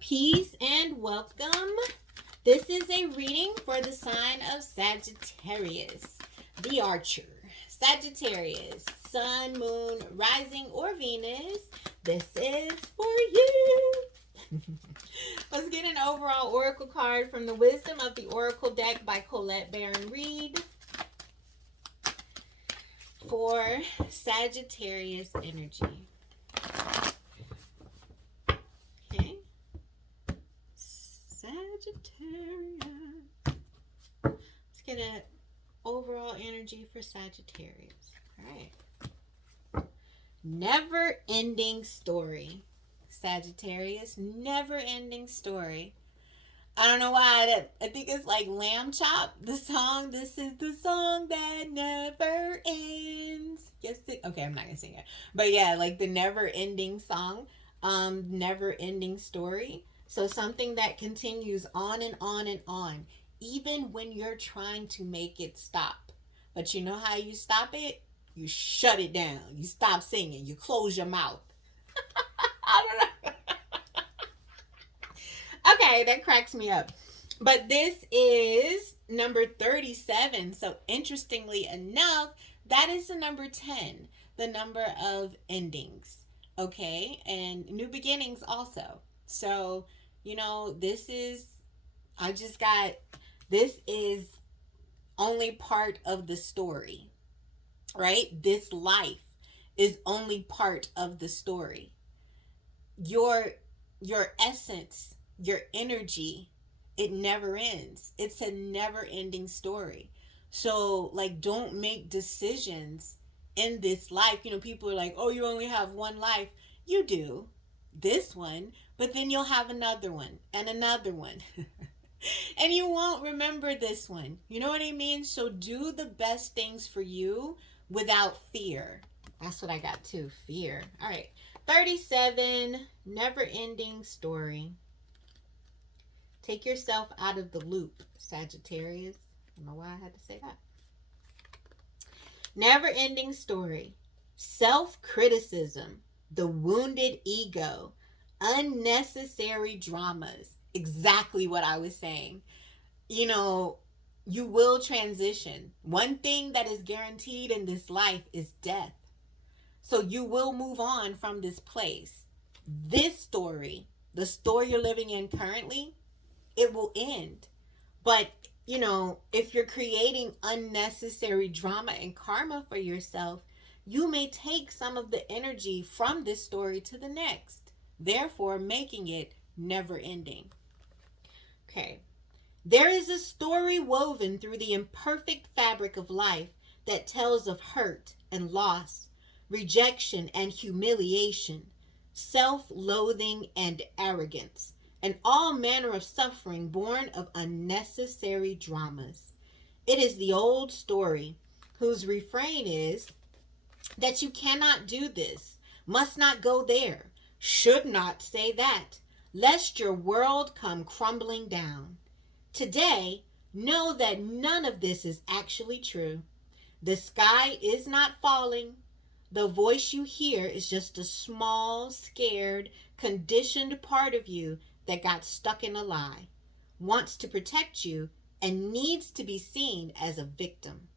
Peace and welcome. This is a reading for the sign of Sagittarius, the Archer. Sagittarius, Sun, Moon, Rising, or Venus. This is for you. Let's get an overall oracle card from the Wisdom of the Oracle deck by Colette Baron Reed for Sagittarius energy. Okay. Sagittarius. Let's get an overall energy for Sagittarius. All right. Never ending story. Sagittarius, never ending story. I don't know why. I think it's like Lamb Chop, the song. This is the song that never ends. Yes, okay, I'm not gonna sing it. But yeah, like the never ending song, never ending story. So something that continues on and on and on, even when you're trying to make it stop. But you know how you stop it? You shut it down. You stop singing. You close your mouth. I don't know. Okay, that cracks me up. But this is number 37. So interestingly enough, that is the number 10, the number of endings. Okay, and new beginnings also. So, this is only part of the story, right? This life is only part of the story. Your essence, your energy, it never ends. It's a never ending story. So don't make decisions in this life. People are like, oh, you only have one life. You do, this one, but then you'll have another one and another one. And you won't remember this one. You know what I mean? So do the best things for you without fear. That's what I got too, fear. All right. 37, never ending story. Take yourself out of the loop, Sagittarius. I don't know why I had to say that. Never ending story. Self-criticism, the wounded ego, unnecessary dramas. Exactly what I was saying. You will transition. One thing that is guaranteed in this life is death. So you will move on from this place. This story, the story you're living in currently, it will end. But, if you're creating unnecessary drama and karma for yourself, you may take some of the energy from this story to the next, therefore making it never ending. Okay. There is a story woven through the imperfect fabric of life that tells of hurt and loss, rejection and humiliation, self-loathing and arrogance, and all manner of suffering born of unnecessary dramas. It is the old story whose refrain is that you cannot do this, must not go there, should not say that, lest your world come crumbling down. Today, know that none of this is actually true. The sky is not falling. The voice you hear is just a small, scared, conditioned part of you that got stuck in a lie, wants to protect you, and needs to be seen as a victim.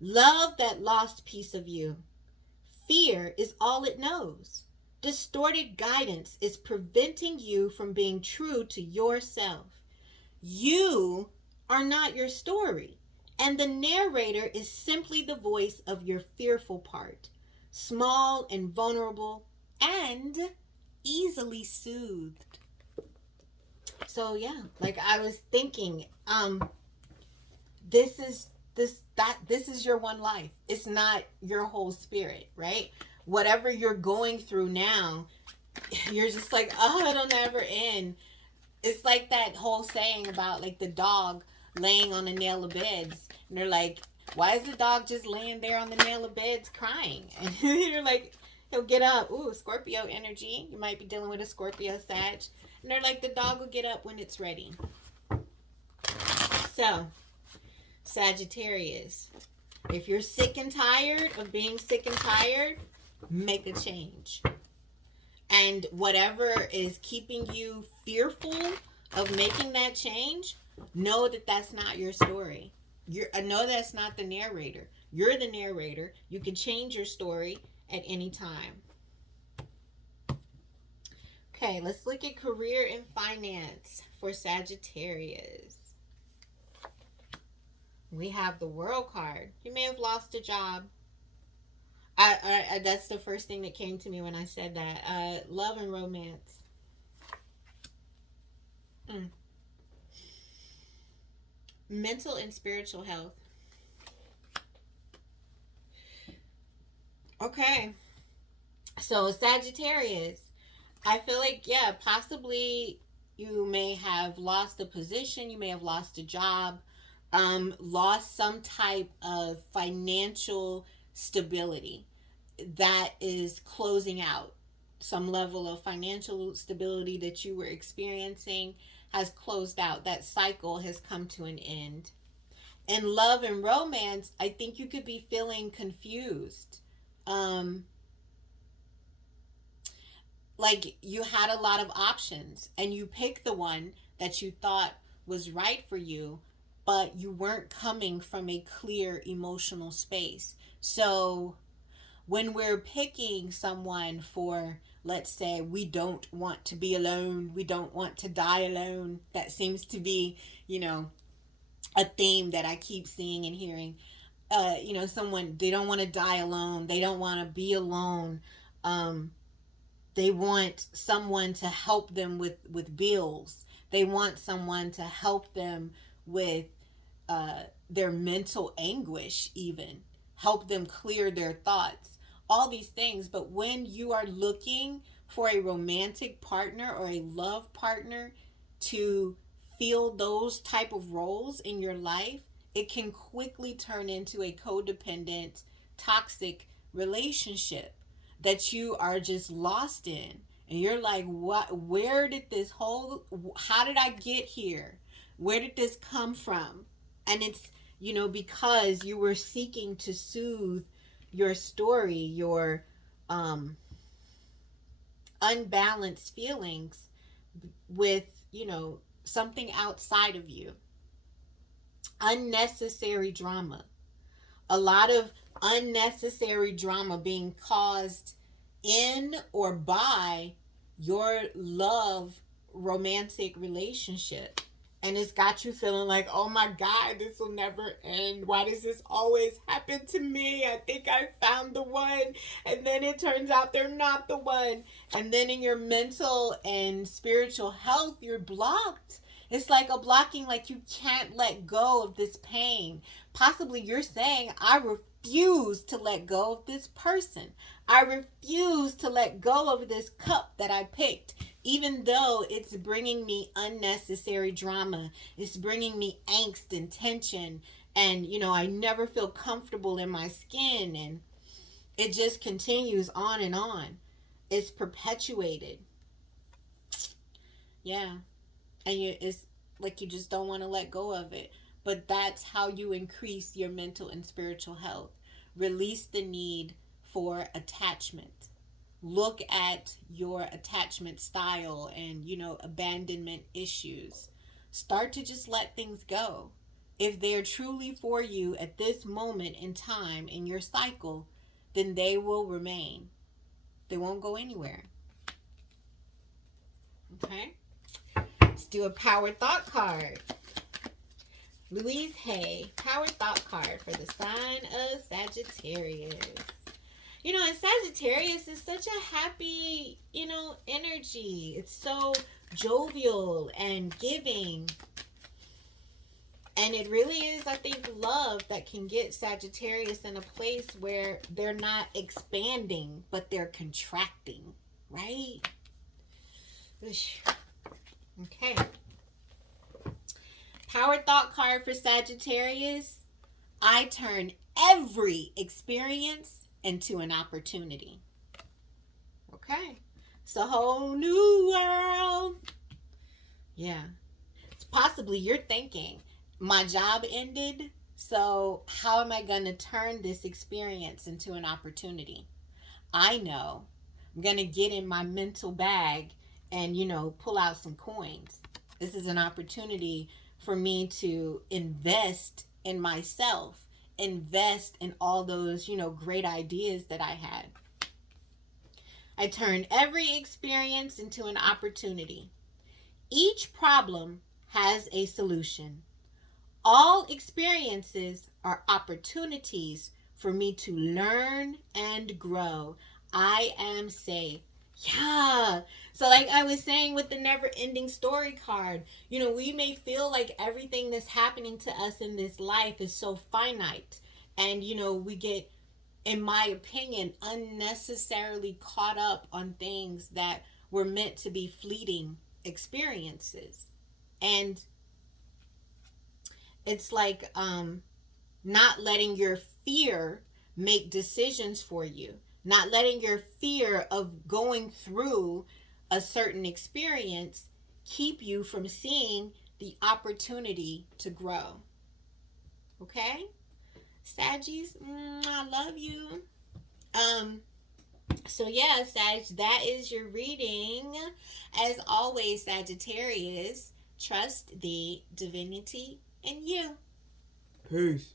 Love that lost piece of you. Fear is all it knows. Distorted guidance is preventing you from being true to yourself. You are not your story, and the narrator is simply the voice of your fearful part, small and vulnerable and easily soothed. So yeah, I was thinking, this is your one life. It's not your whole spirit, right? Whatever you're going through now, you're just like, oh, it'll never end. It's like that whole saying about the dog laying on the nail of beds, and they're like, why is the dog just laying there on the nail of beds crying? And you're like, he'll get up. Ooh, Scorpio energy. You might be dealing with a Scorpio Sag. And they're like, the dog will get up when it's ready. So, Sagittarius, if you're sick and tired of being sick and tired, make a change. And whatever is keeping you fearful of making that change, know that that's not your story. I know that's not the narrator. You're the narrator. You can change your story at any time. Okay, let's look at career and finance for Sagittarius. We have the World card. You may have lost a job. That's the first thing that came to me when I said that. Love and romance. Mm. Mental and spiritual health. Okay. So, Sagittarius, I feel like, yeah, possibly you may have lost a position, you may have lost a job, lost some type of financial stability that is closing out. Some level of financial stability that you were experiencing has closed out. That cycle has come to an end. In love and romance, I think you could be feeling confused. Um, like you had a lot of options and you picked the one that you thought was right for you, but you weren't coming from a clear emotional space. So when we're picking someone for, let's say, we don't want to be alone, we don't want to die alone, that seems to be, a theme that I keep seeing and hearing. Someone, they don't want to die alone, they don't want to be alone. They want someone to help them with bills. They want someone to help them with their mental anguish, even help them clear their thoughts, all these things. But when you are looking for a romantic partner or a love partner to fill those type of roles in your life, it can quickly turn into a codependent, toxic relationship that you are just lost in. And you're like, what? Where did this whole, how did I get here? Where did this come from? And it's, because you were seeking to soothe your story, your unbalanced feelings with, something outside of you. Unnecessary drama. A lot of unnecessary drama being caused in or by your love romantic relationship. And it's got you feeling like, oh my God, this will never end. Why does this always happen to me? I think I found the one. And then it turns out they're not the one. And then in your mental and spiritual health, you're blocked. It's like a blocking, like you can't let go of this pain. Possibly you're saying, I refuse to let go of this person. I refuse to let go of this cup that I picked, even though it's bringing me unnecessary drama. It's bringing me angst and tension. And, I never feel comfortable in my skin. And it just continues on and on. It's perpetuated. Yeah. And it's like you just don't want to let go of it. But that's how you increase your mental and spiritual health. Release the need for attachment. Look at your attachment style and, abandonment issues. Start to just let things go. If they're truly for you at this moment in time in your cycle, then they will remain. They won't go anywhere. Okay? Let's do a power thought card. Louise Hay, power thought card for the sign of Sagittarius. And Sagittarius is such a happy, energy. It's so jovial and giving. And it really is, I think, love that can get Sagittarius in a place where they're not expanding, but they're contracting, right? Okay. Power thought card for Sagittarius. I turn every experience into an opportunity. Okay. It's a whole new world. Yeah. It's possibly you're thinking, my job ended, so how am I going to turn this experience into an opportunity? I know I'm going to get in my mental bag and, pull out some coins. This is an opportunity for me to invest in myself, invest in all those, great ideas that I had. I turned every experience into an opportunity. Each problem has a solution. All experiences are opportunities for me to learn and grow. I am safe. Yeah. So, like I was saying with the never ending story card, we may feel like everything that's happening to us in this life is so finite. And, we get, in my opinion, unnecessarily caught up on things that were meant to be fleeting experiences. And it's like not letting your fear make decisions for you, not letting your fear of going through a certain experience keep you from seeing the opportunity to grow. Okay? Saggies, I love you. So yeah, Sag, that is your reading. As always, Sagittarius, trust the divinity in you. Peace.